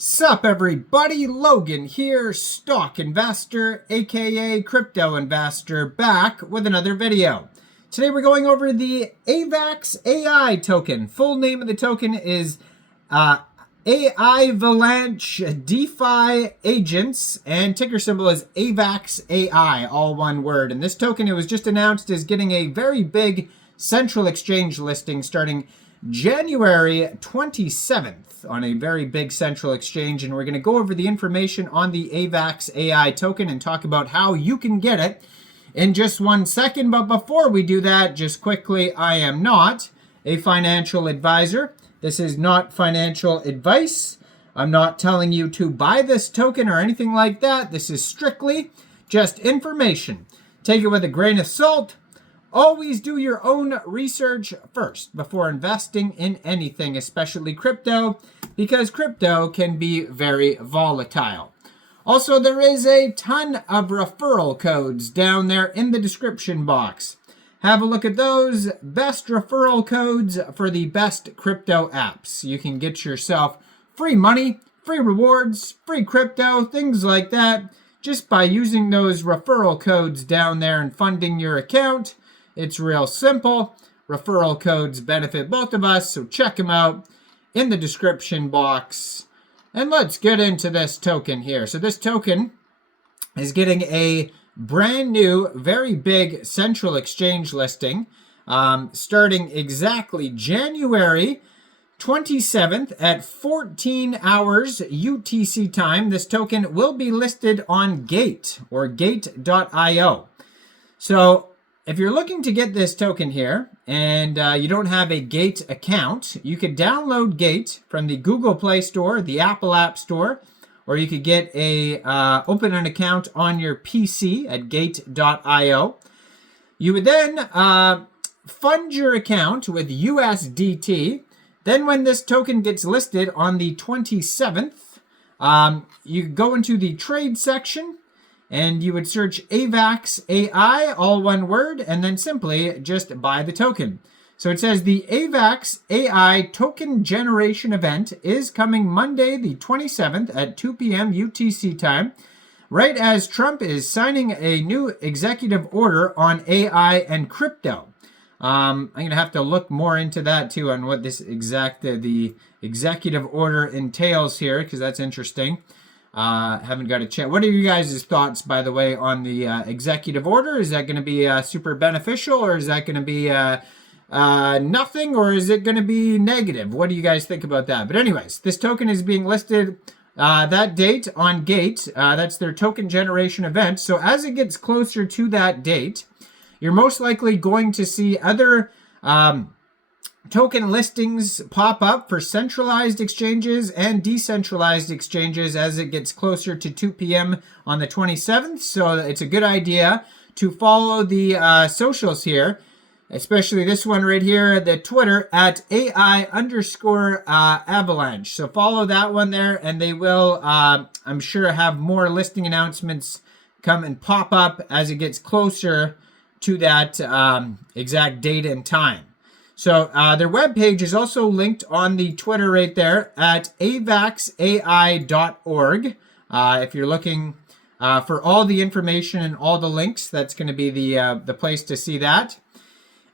Sup everybody, Logan here, stock investor, aka crypto investor, back with another video. Today we're going over the AVAXAI token. Full name of the token is AIvalanche DeFAI Agents, and ticker symbol is AVAXAI, all one word. And this token, it was just announced, is getting a very big central exchange listing starting January 27th on a very big central exchange, and we're going to go over the information on the AVAXAI token and talk about how you can get it in just 1 second. But before we do that, just quickly, I am not a financial advisor. This is not financial advice. I'm not telling you to buy this token or anything like that. This is strictly just information. Take it with a grain of salt. Always do your own research first before investing in anything, especially crypto, because crypto can be very volatile. Also, there is a ton of referral codes down there in the description box. Have a look at those best referral codes for the best crypto apps. You can get yourself free money, free rewards, free crypto, things like that, just by using those referral codes down there and funding your account. It's real simple. Referral codes benefit both of us, so check them out in the description box. And let's get into this token here. So this token is getting a brand new, very big central exchange listing starting exactly January 27th at 14 hours UTC time. This token will be listed on Gate or Gate.io. So if you're looking to get this token here and you don't have a Gate account, you could download Gate from the Google Play Store, the Apple App Store, or you could get open an account on your PC at Gate.io. You would then fund your account with USDT. Then when this token gets listed on the 27th, you go into the trade section, and you would search AVAXAI, all one word, and then simply just buy the token. So it says the AVAXAI token generation event is coming Monday the 27th at 2 p.m. UTC time, right as Trump is signing a new executive order on AI and crypto. I'm going to have to look more into that too on what this the executive order entails here, because that's interesting. Haven't got a chance. What are you guys' thoughts, by the way, on the executive order? Is that going to be super beneficial, or is that going to be nothing, or is it going to be negative? What do you guys think about that? But anyways, this token is being listed that date on Gate. That's their token generation event. So as it gets closer to that date, you're most likely going to see other token listings pop up for centralized exchanges and decentralized exchanges as it gets closer to 2 p.m. on the 27th. So it's a good idea to follow the socials here, especially this one right here, the Twitter at AI_Avalanche. So follow that one there, and they will, I'm sure, have more listing announcements come and pop up as it gets closer to that exact date and time. So their webpage is also linked on the Twitter right there at avaxai.org. If you're looking for all the information and all the links, that's going to be the place to see that.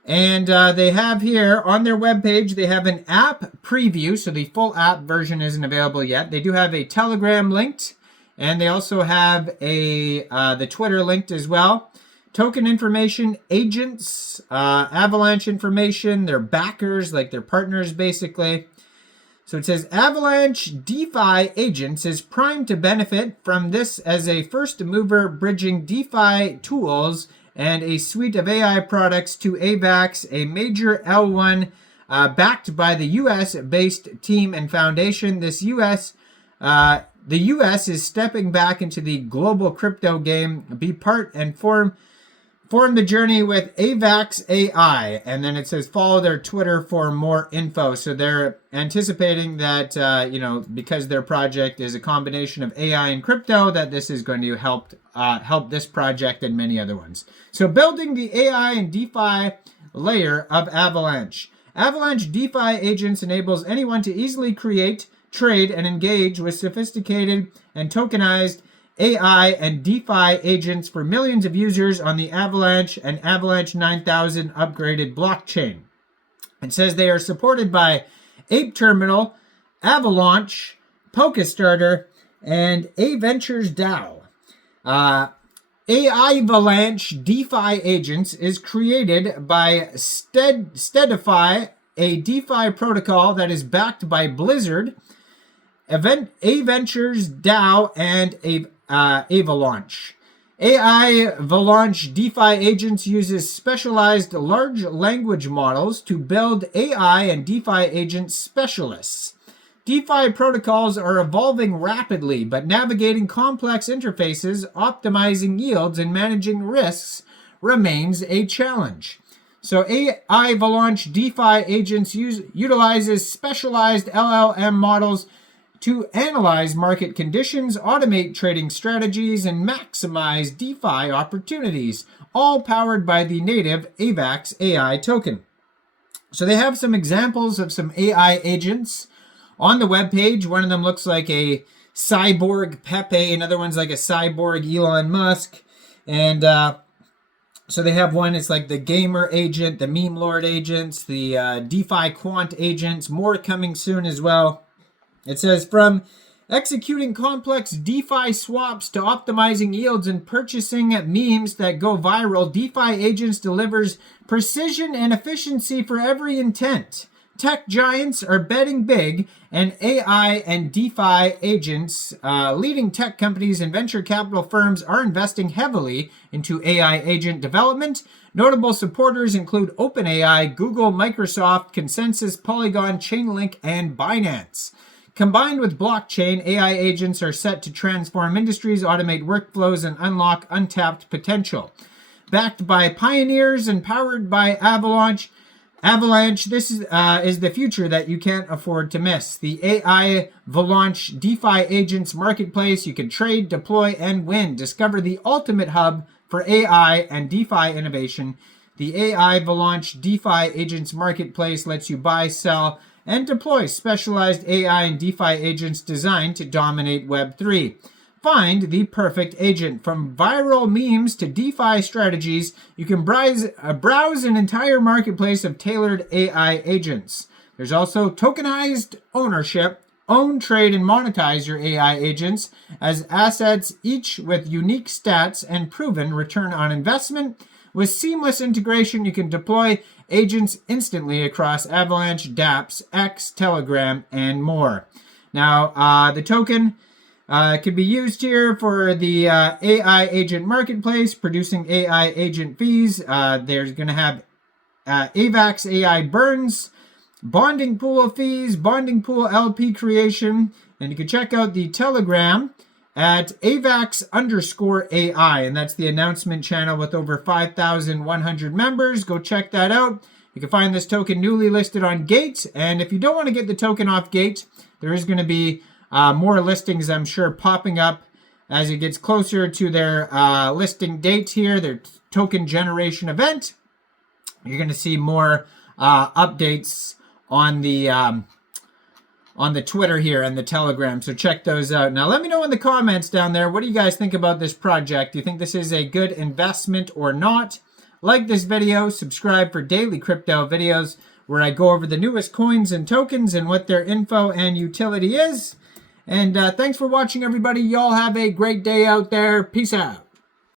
And they have here on their webpage, they have an app preview. So the full app version isn't available yet. They do have a Telegram linked, and they also have the Twitter linked as well. Token information, agents, Avalanche information, their backers, like their partners, basically. So it says, Avalanche DeFAI Agents is primed to benefit from this as a first mover bridging DeFi tools and a suite of AI products to AVAX, a major L1 backed by the US-based team and foundation. The US is stepping back into the global crypto game. Be part and form the journey with AVAXAI, and then it says follow their Twitter for more info. So they're anticipating that, because their project is a combination of AI and crypto, that this is going to help this project and many other ones. So building the AI and DeFi layer of Avalanche. Avalanche DeFAI Agents enables anyone to easily create, trade, and engage with sophisticated and tokenized AI and DeFi agents for millions of users on the Avalanche and Avalanche 9000 upgraded blockchain. It says they are supported by Ape Terminal, Avalanche, Polkastarter, and AVentures DAO. AIvalanche DeFi agents is created by Steadify, a DeFi protocol that is backed by Blizzard, AVentures DAO, and Avalanche. AIvalanche DeFi agents uses specialized large language models to build AI and DeFi agent specialists. DeFi protocols are evolving rapidly, but navigating complex interfaces, optimizing yields, and managing risks remains a challenge. So AIvalanche DeFi agents utilizes specialized LLM models to analyze market conditions, automate trading strategies, and maximize DeFi opportunities, all powered by the native AVAXAI token. So they have some examples of some AI agents on the webpage. One of them looks like a cyborg Pepe, another one's like a cyborg Elon Musk, and so they have one, it's like the gamer agent, the meme lord agents, the DeFi quant agents, more coming soon as well. It says, from executing complex DeFi swaps to optimizing yields and purchasing memes that go viral, DeFi agents delivers precision and efficiency for every intent. Tech giants are betting big, and AI and DeFi agents, leading tech companies and venture capital firms are investing heavily into AI agent development. Notable supporters include OpenAI, Google, Microsoft, Consensus, Polygon, Chainlink, and Binance. Combined with blockchain, AI agents are set to transform industries, automate workflows, and unlock untapped potential. Backed by pioneers and powered by Avalanche, this is the future that you can't afford to miss. The AIvalanche DeFi agents marketplace. You can trade, deploy, and win. Discover the ultimate hub for AI and DeFi innovation. The AIvalanche DeFi agents marketplace lets you buy, sell, and deploy specialized AI and DeFi agents designed to dominate Web3. Find the perfect agent. From viral memes to DeFi strategies, you can browse an entire marketplace of tailored AI agents. There's also tokenized ownership. Own, trade, and monetize your AI agents as assets, each with unique stats and proven return on investment. With seamless integration, you can deploy agents instantly across Avalanche, dApps, X, Telegram, and more. Now, the token could be used here for the AI agent marketplace, producing AI agent fees. There's going to have AVAXAI burns, bonding pool fees, bonding pool LP creation, and you can check out the Telegram at AVAX_AI, and that's the announcement channel with over 5,100 members. Go check that out. You can find this token newly listed on Gate, and if you don't want to get the token off Gate, there is going to be more listings, I'm sure, popping up as it gets closer to their listing date here, their token generation event. You're going to see more updates on the Twitter here and the Telegram, so check those out. Now, let me know in the comments down there, what do you guys think about this project? Do you think this is a good investment or not? Like this video, subscribe for daily crypto videos where I go over the newest coins and tokens and what their info and utility is. And thanks for watching, everybody. Y'all have a great day out there. Peace out.